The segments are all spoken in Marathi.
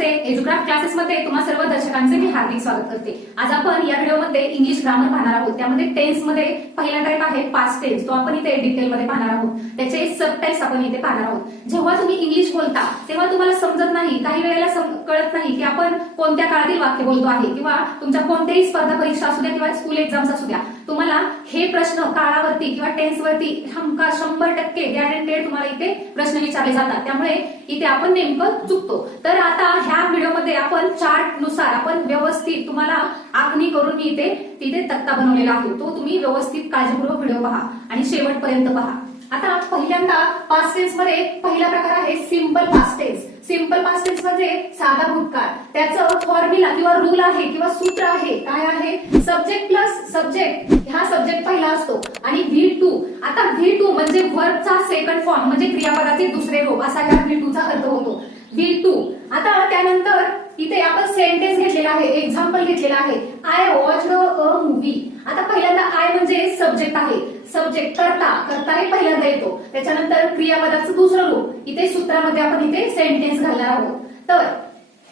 नमस्ते. एज्युक्राफ्ट क्लासेसमध्ये तुम्हा सर्व दर्शकांचे मी हार्दिक स्वागत करते. आज आपण या व्हिडिओमध्ये इंग्लिश ग्रामर पाहणार आहोत. त्यामध्ये टेन्समध्ये पहिला टाईप आहे पास्ट टेन्स तो आपण इथे डिटेलमध्ये पाहणार आहोत. त्याचे सब टाईप्स आपण इथे पाहणार आहोत. जेव्हा तुम्ही इंग्लिश बोलता तेव्हा तुम्हाला समजत नाही काही वेळेला कळत नाही की आपण कोणत्या काळातील वाक्य बोलतो आहे किंवा तुमच्या कोणत्याही स्पर्धा परीक्षा असू द्या किंवा स्कूल एक्झाम्स असू द्या. तुम्हाला हे प्रश्न काळावरती किंवा टेन्सवरती हमका शंभर टक्के गॅरंटेड तुम्हाला इथे प्रश्न विचारले जातात. त्यामुळे इथे आपण नेमकं चुकतो. तर आता ह्या व्हिडिओमध्ये आपण चार्टनुसार आपण व्यवस्थित तुम्हाला आखणी करून मी इथे तिथे तक्ता बनवलेला आहे. तो तुम्ही व्यवस्थित काळजीपूर्वक व्हिडिओ पहा आणि शेवटपर्यंत पहा. आता पहिल्यांदा पास्ट टेन्समध्ये पहिला प्रकार आहे SIM past tense simple past tense म्हणजे साधा भूतकाळ. त्याचं फॉर्म्युला किंवा रूल आहे किंवा सूत्र आहे काय आहे? सब्जेक्ट प्लस सब्जेक्ट हा सब्जेक्ट पहिला असतो. आणि व्ही टू आता व्ही टू म्हणजे वर्कचा सेकंड फॉर्म म्हणजे क्रियापदाचे दुसरे रूप असा या व्ही टू चा अर्थ होतो. व्ही टू आता त्यानंतर इथे आपण सेंटेन्स घेतलेला आहे एक्झाम्पल घेतलेला आहे. आय वॉच अ मूवी आता पहिल्यांदा आय म्हणजे सब्जेक्ट आहे. सब्जेक्ट करता करता हे पहिल्यांदा येतो. त्याच्यानंतर क्रियापदाचं दुसरं रूप. इथे सूत्रामध्ये आपण इथे सेंटेन्स घालणार आहोत. तर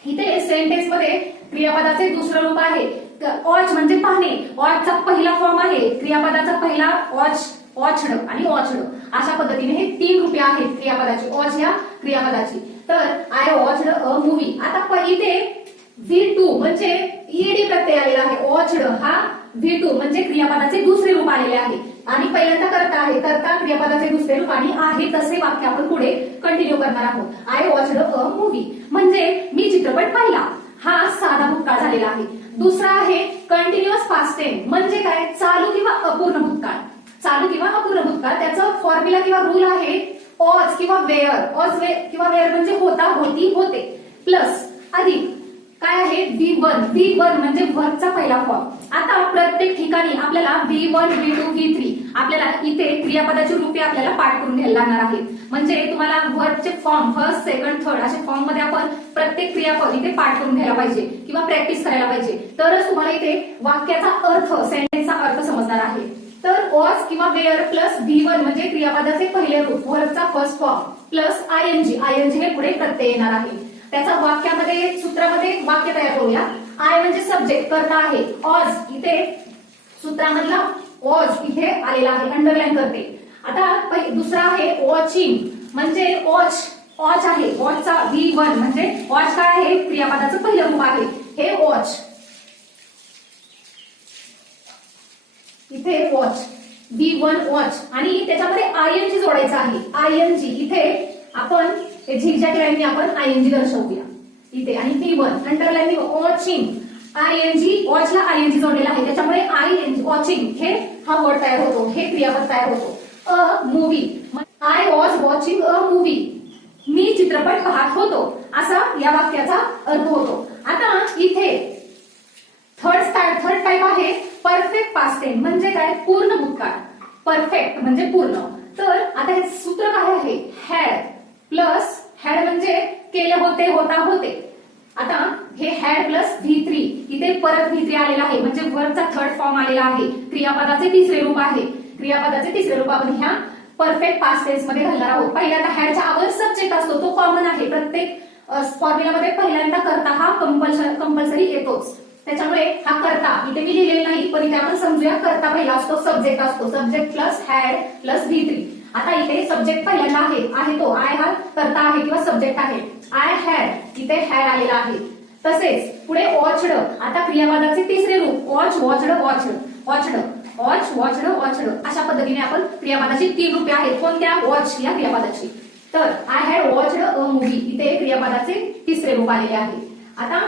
इथे सेंटेन्समध्ये क्रियापदाचे दुसरं रूप आहे. ऑच म्हणजे पाहणे. ऑचचा पहिला फॉर्म आहे. क्रियापदाचा पहिला वॉच ऑचड आणि ऑचड अशा पद्धतीने हे तीन रूपे आहेत क्रियापदाची. ऑच ह्या क्रियापदाची. तर आय वॉचड अ मूवी आता इथे व्ही टू म्हणजे ईडी प्रत्यय आलेला आहे. ऑचड हा व्ही टू म्हणजे क्रियापदाचे दुसरे रूप आलेले आहे. आणि पहिल्यांदा करता आहे करता क्रियापदाचे दुसरे रूप आणि आहे तसे वाक्य आपण पुढे कंटिन्यू करणार आहोत. आय वॉच अ मूवी म्हणजे मी चित्रपट पाहिला. हा साधा भूतकाळ झालेला आहे. दुसरा आहे कंटिन्युअस पास्ट टेन म्हणजे काय? चालू किंवा अपूर्ण भूतकाळ. चालू किंवा अपूर्ण भूतकाळ त्याचं फॉर्म्युला किंवा रूल आहे ऑज किंवा वेअर ऑज वे किंवा वेअर म्हणजे होता होती होते. प्लस अधिक. काय आहे? व्ही वन व्ही वन म्हणजे वर्कचा पहिला फॉर्म आता प्रत्येक ठिकाणी आपल्याला V one V two V three आपल्याला इथे क्रियापदाची रूपे आपल्याला पाठ करून घ्यायला लागणार आहेत. म्हणजे तुम्हाला वर्कचे फॉर्म फर्स्ट सेकंड थर्ड अशा फॉर्ममध्ये आपण प्रत्येक क्रियापद इथे पाठ करून घ्यायला पाहिजे किंवा प्रॅक्टिस करायला पाहिजे. तरच तुम्हाला इथे वाक्याचा अर्थ सेंटेन्सचा अर्थ समजणार आहे. तर वॉज किंवा वेअर प्लस व्ही वन म्हणजे क्रियापदाचे पहिले रूप वर्कचा first form plus I N G I N G हे पुढे प्रत्यय येणार आहे. त्याचा वाक्यामध्ये सूत्रामध्ये वाक्य तयार करूया. आय म्हणजे सब्जेक्ट करता आहे. ऑज इथे सूत्रामधला ऑज इथे आलेला आहे. अंडरलाईन करते. आता पहि- दुसरा आहे वॉचिंग म्हणजे वॉच वॉच आहे. वॉचचा व्ही वन म्हणजे वॉच काय आहे? क्रियापदाचं पहिलं रूप आहे. हे वॉच इथे वॉच व्ही वन वॉच आणि त्याच्यामध्ये आय एन जी जोडायचं आहे. आय एन जी इथे आपण झिगझॅग लाईनने आपण आयएनजी दर्शवूया. इथे आणि ती वन अंडरलाईन वॉचिंग आय वॉचला आय जोडलेला आहे. त्याच्यामुळे आय एन वॉचिंग हे हा वर्ड तयार होतो. हे क्रियापद तयार होतो. A movie I was watching a movie मी चित्रपट पाहत होतो. असा या वाक्याचा अर्थ होतो. आता इथे थर्ड थर्ड टाईप आहे. परफेक्ट पास्टेन म्हणजे काय? पूर्ण भूतकाळ. परफेक्ट म्हणजे पूर्ण. तर आता हे सूत्र काय आहे? हॅड प्लस हॅड म्हणजे केले होते होता होते. आता हे हॅड प्लस व्ही थ्री इथे परत व्ही थ्री आलेला आहे. म्हणजे वरचा थर्ड फॉर्म आलेला आहे. क्रियापदाचे तिसरे रूप आहे. क्रियापदाचे तिसरे रूप आपण ह्या परफेक्ट पास्ट टेन्समध्ये घालणार आहोत. पहिल्यांदा हॅडच्या अवर सब्जेक्ट असतो तो कॉमन आहे. प्रत्येक फॉर्म्युलामध्ये पहिल्यांदा करता हा कंपल्सरी येतोच. त्याच्यामुळे हा करता इथे मी लिहिलेला नाही पण इथे आपण समजूया करता पहिला असतो सब्जेक्ट असतो. Subject plus had plus V three आता इथे सब्जेक्ट पहिल्यांदा आहे आहे तो आय हा करता आहे किंवा सब्जेक्ट आहे. आय हॅड इथे हॅड आलेला आहे. तसेच पुढे वॉचड आता क्रियावादाचे तिसरे रूप watch watched watched watched watch watched watched अशा पद्धतीने आपण क्रियापदाची तीन रूपे आहेत. कोणत्या? वॉच या क्रियापदाची. तर I had watched a movie इथे क्रियापदाचे तिसरे रूप आलेले आहे. आता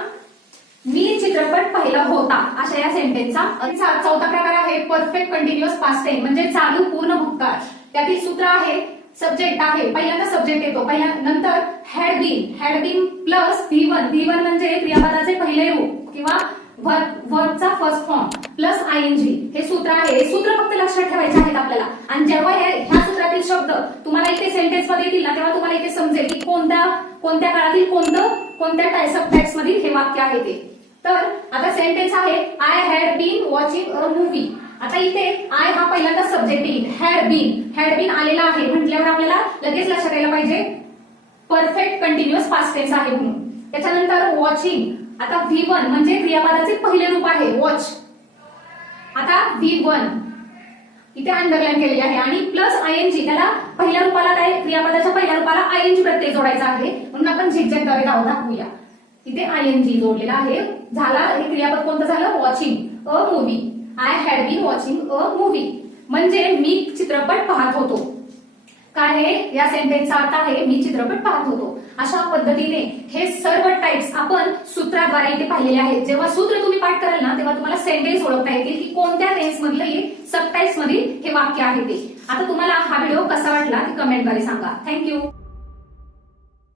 मी चित्रपट पाहिला होता. अशा या सेंटेन्सचा चौथा प्रकार आहे परफेक्ट कंटिन्युअस पास्ट म्हणजे चालू पूर्ण भूतकाळ. त्यातील सूत्र आहे सब्जेक्ट आहे. पहिल्यांदा सब्जेक्ट येतो. पहिल्या नंतर had been had been plus V one V one म्हणजे क्रियापदाचे पहिले रूप किंवा वर्कचा first form plus I N G हे सूत्र आहे. हे सूत्र फक्त लक्षात ठेवायचे आहेत आपल्याला. आणि जेव्हा हे ह्या सूत्रातील शब्द तुम्हाला इथे सेंटेन्समध्ये येतील ना तेव्हा तुम्हाला इथे समजेल की कोणत्या कोणत्या काळातील कोणतं कोणत्या सब टॅक्स मधील हे वाक्य आहे ते. तर आता सेंटेन्स आहे I had been watching a movie आता इथे आय हा पहिल्यांदा सब्जेक्ट येईल. हॅड बीन हॅड बीन आलेला आहे. म्हटल्यावर आपल्याला लगेच लक्षात यायला पाहिजे. परफेक्ट कंटिन्युअस पास्ट टेन्स आहे म्हणून. त्याच्यानंतर वॉचिंग आता व्ही वन म्हणजे क्रियापदाचे पहिले रूप आहे. वॉच आता व्ही वन इथे अंडरलाईन केलेली आहे. आणि प्लस आयएनजी त्याला पहिल्या रूपाला काय? क्रियापदाच्या पहिल्या रूपाला आयएनजी प्रत्यय जोडायचा आहे. म्हणून आपण झिकझॅकद्वारे दाखवूया. इथे आयएनजी जोडलेला आहे. झाला हे क्रियापद कोणतं झालं? Watching a movie I had been watching a movie म्हणजे मी चित्रपट पाहत होतो. काय हे या सेंटेन्सचा अर्थ आहे मी चित्रपट पाहत होतो. अशा पद्धतीने हे सर्व टाइप्स आपण सूत्राद्वारे इथे पाहिलेले आहेत. जेव्हा सूत्र तुम्ही पाठ कराल ना तेव्हा तुम्हाला सेंटेन्स ओळखता येतील की कोणत्या रेंज मधलं हे सब टाइप्स मधील हे वाक्य आहे ते. आता तुम्हाला हा व्हिडिओ कसा वाटला ते कमेंटद्वारे सांगा. थँक्यू